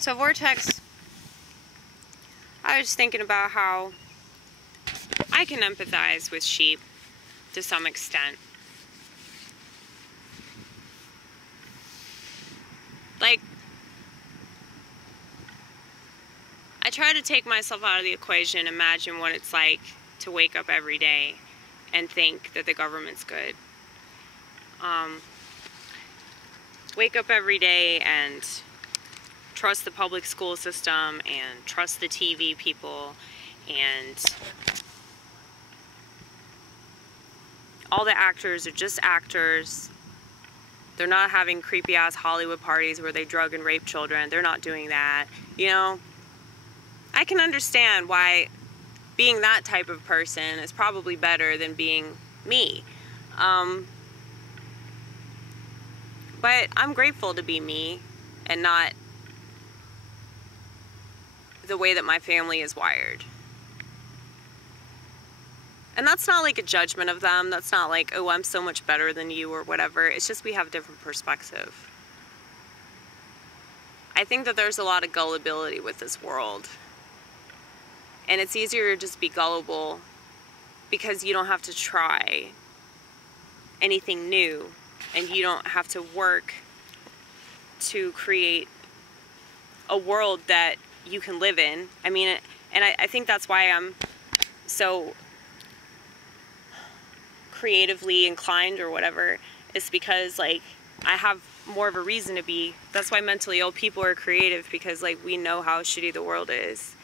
So Vortex, I was thinking about how I can empathize with sheep to some extent. Like, I try to take myself out of the equation, imagine what it's like to wake up every day and think that the government's good. Wake up every day and trust the public school system and trust the TV people and all the actors are just actors. They're not having creepy ass Hollywood parties where they drug and rape children. They're not doing that. You know, I can understand why being that type of person is probably better than being me. But I'm grateful to be me and not the way that my family is wired. And that's not like a judgment of them. That's not like, oh, I'm so much better than you or whatever. It's just we have a different perspective. I think that there's a lot of gullibility with this world. And it's easier to just be gullible because you don't have to try anything new. And you don't have to work to create a world that you can live in. I mean, and I think that's why I'm so creatively inclined or whatever, is because like I have more of a reason to be. That's why mentally ill people are creative, because like we know how shitty the world is.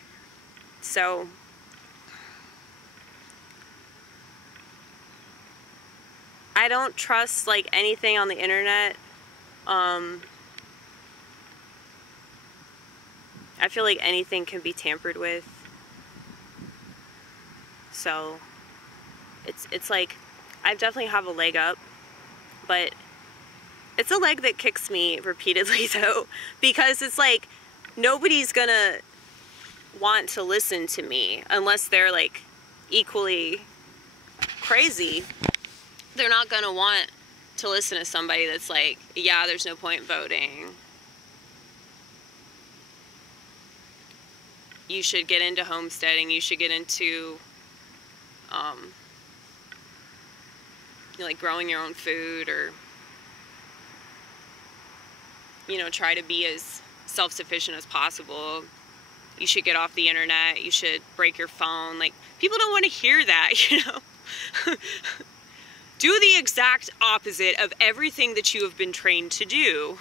So I don't trust like anything on the internet. I feel like anything can be tampered with. So it's like I definitely have a leg up, but it's a leg that kicks me repeatedly though, because it's like nobody's gonna want to listen to me unless they're like equally crazy. They're not gonna want to listen to somebody that's like, yeah, there's no point voting. You should get into homesteading. You should get into, like growing your own food, or, you know, try to be as self-sufficient as possible. You should get off the internet. You should break your phone. Like, people don't want to hear that, you know? Do the exact opposite of everything that you have been trained to do.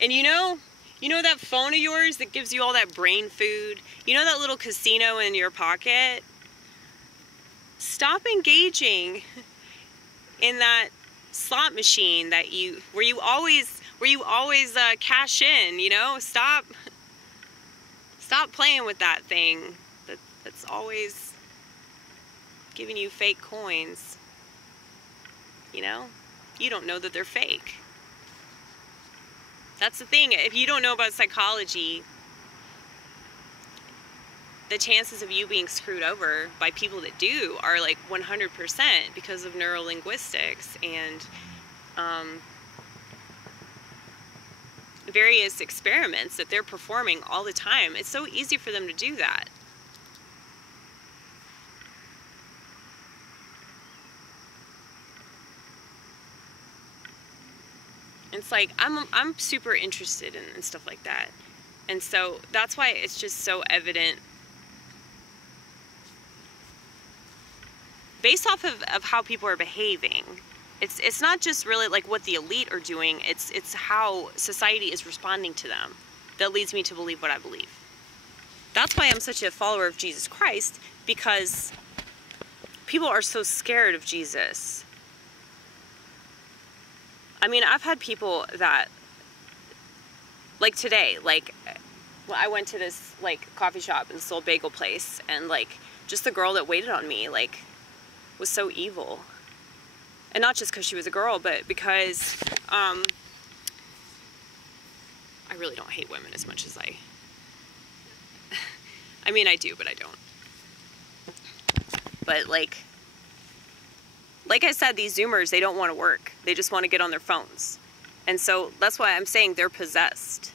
And you know that phone of yours that gives you all that brain food? You know that little casino in your pocket? Stop engaging in that slot machine that where you always cash in, you know? Stop playing with that thing that's always giving you fake coins. You know? You don't know that they're fake. That's the thing. If you don't know about psychology, the chances of you being screwed over by people that do are like 100% because of neurolinguistics and various experiments that they're performing all the time. It's so easy for them to do that. It's like, I'm super interested in stuff like that. And so that's why it's just so evident, based off of how people are behaving. It's not just really like what the elite are doing, it's how society is responding to them that leads me to believe what I believe. That's why I'm such a follower of Jesus Christ, because people are so scared of Jesus. I mean, I've had people that, like today, like, well, I went to this, like, coffee shop and sold bagel place, and, like, just the girl that waited on me, like, was so evil. And not just because she was a girl, but because, I really don't hate women as much as I mean, I do, but I don't. But, like I said, these Zoomers, they don't want to work. They just want to get on their phones. And so that's why I'm saying they're possessed.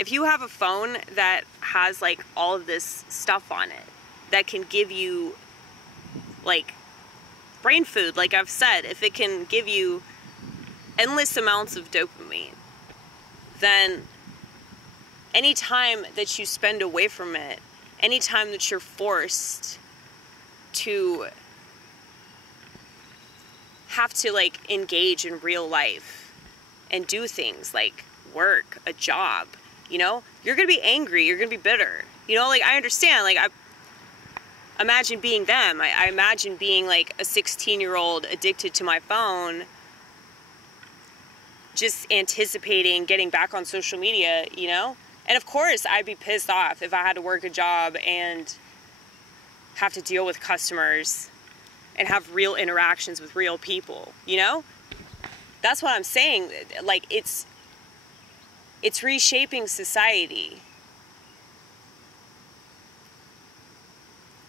if you have a phone that has like all of this stuff on it that can give you like brain food, like I've said, if it can give you endless amounts of dopamine, then any time that you spend away from it, any time that you're forced to have to like engage in real life and do things like work, a job, you know, you're gonna be angry, you're gonna be bitter, you know, like I understand, like I imagine being them. I imagine being like a 16-year-old addicted to my phone, just anticipating getting back on social media, you know? And of course, I'd be pissed off if I had to work a job and have to deal with customers and have real interactions with real people, you know? That's what I'm saying. Like, it's reshaping society.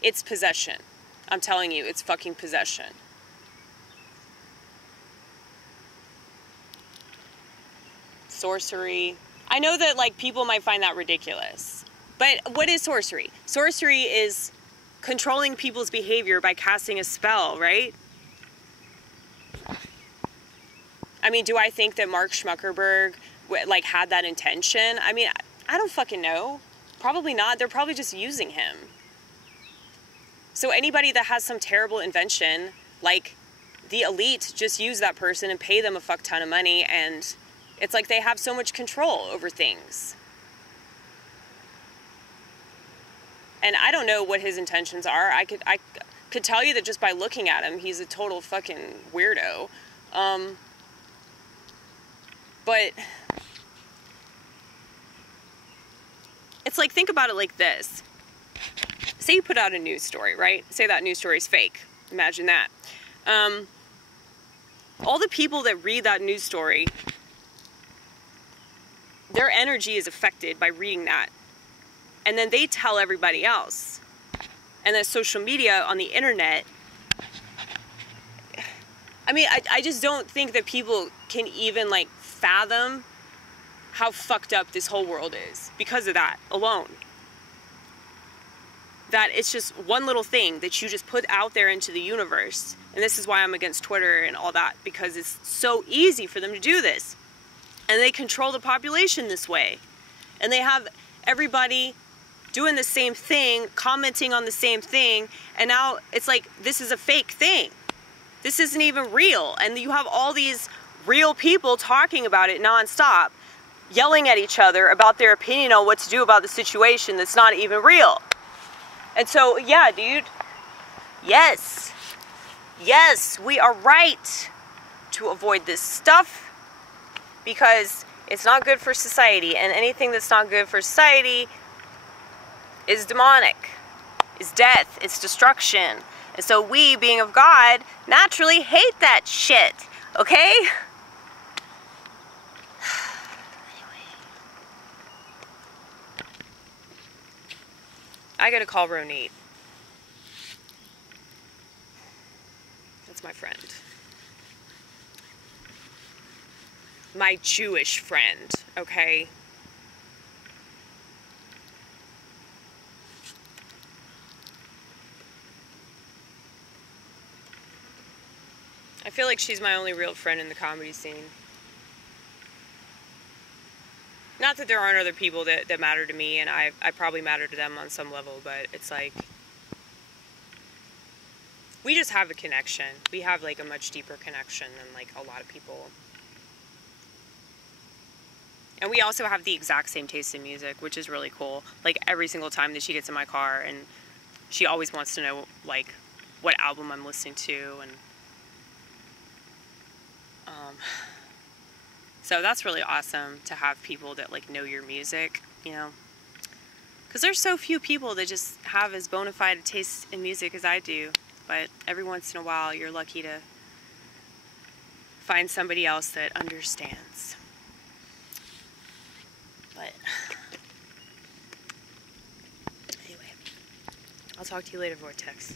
It's possession. I'm telling you, it's fucking possession. Sorcery. I know that, like, people might find that ridiculous. But what is sorcery? Sorcery is controlling people's behavior by casting a spell, right? I mean, do I think that Mark Zuckerberg, like, had that intention? I mean, I don't fucking know. Probably not. They're probably just using him. So anybody that has some terrible invention, like, the elite just use that person and pay them a fuck ton of money, and it's like they have so much control over things. And I don't know what his intentions are. I could tell you that just by looking at him, he's a total fucking weirdo. But it's like, think about it like this. Say you put out a news story, right? Say that news story is fake. Imagine that. All the people that read that news story, their energy is affected by reading that. And then they tell everybody else. And then social media on the internet, I mean, I just don't think that people can even, like, fathom how fucked up this whole world is because of that alone. That it's just one little thing that you just put out there into the universe. And this is why I'm against Twitter and all that, because it's so easy for them to do this. And they control the population this way. And they have everybody doing the same thing, commenting on the same thing, and now it's like, this is a fake thing. This isn't even real. And you have all these real people talking about it nonstop, yelling at each other about their opinion on what to do about the situation that's not even real. And so, yeah, dude, yes, we are right to avoid this stuff because it's not good for society, and anything that's not good for society is demonic, is death, it's destruction. And so we, being of God, naturally hate that shit, okay? I gotta call Ronit. That's my friend. My Jewish friend, okay? I feel like she's my only real friend in the comedy scene. Not that there aren't other people that matter to me, and I probably matter to them on some level, but it's like, we just have a connection. We have, like, a much deeper connection than, like, a lot of people. And we also have the exact same taste in music, which is really cool. Like, every single time that she gets in my car, and she always wants to know, like, what album I'm listening to, and so that's really awesome to have people that, like, know your music, you know, because there's so few people that just have as bona fide a taste in music as I do. But every once in a while, you're lucky to find somebody else that understands. But anyway, I'll talk to you later, Vortex.